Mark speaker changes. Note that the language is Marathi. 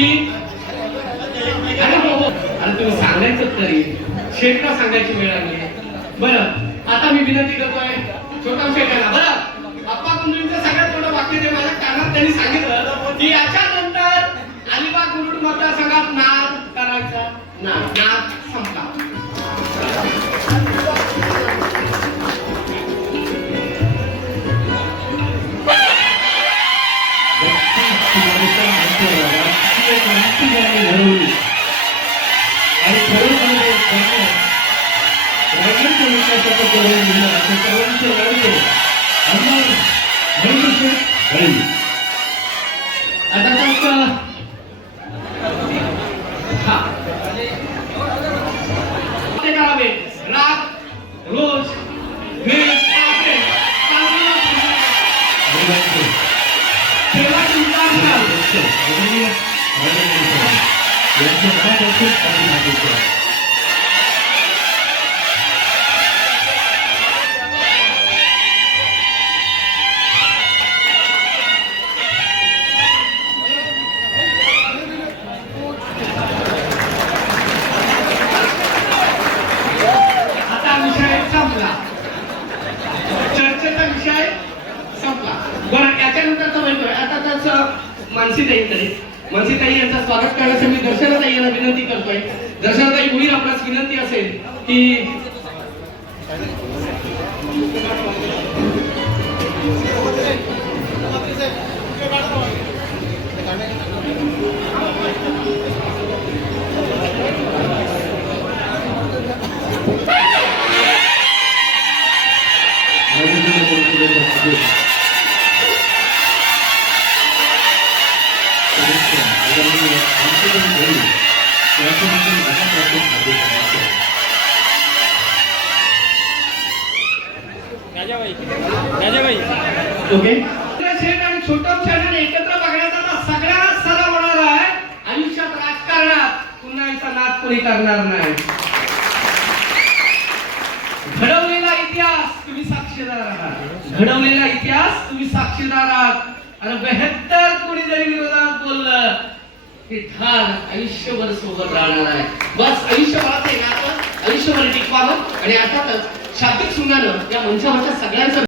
Speaker 1: की अरे हो, हो. तुम्ही सांगायचं तरी. शेठला सांगायची वेळ आली. बरं आता मी विनंती करतोय छोटा शेठाला बरं आप्पा कुंडलीचं सगळ्यात मोठं वाक्य जे माझ्या कानात त्यांनी सांगितलं की याच्यानंतर अलिबाग मुरुड मतदारसंघात नाद करायचा. नाद. చేసేటప్పుడు Gracias. त्याच मानसीताई कडे मानसीताई यांचं स्वागत करण्यासाठी मी दर्शनाताई यांना विनंती करतोय दर्शनाताई होईल आपणास विनंती असेल की
Speaker 2: Thank you.
Speaker 1: ओके. आणि एकत्र बघण्याचा सराव होणार आहे. आयुष्यात राजकारणात पुन्हा यांचा नाद कोणी करणार नाही. घडवलेला इतिहास तुम्ही साक्षीदार आहात. घडवलेला इतिहास तुम्ही साक्षीदार आहात. आणि बेहत्तर कोणी जरी विरोधात बोललं की आयुष्यभर सोबत राहणार आहे. बस आयुष्यभरात आहे ना आपण आयुष्यभर टिकवावं? आणि अर्थातच शाब्दिक सुनानं या मंचावरच्या सगळ्यांचं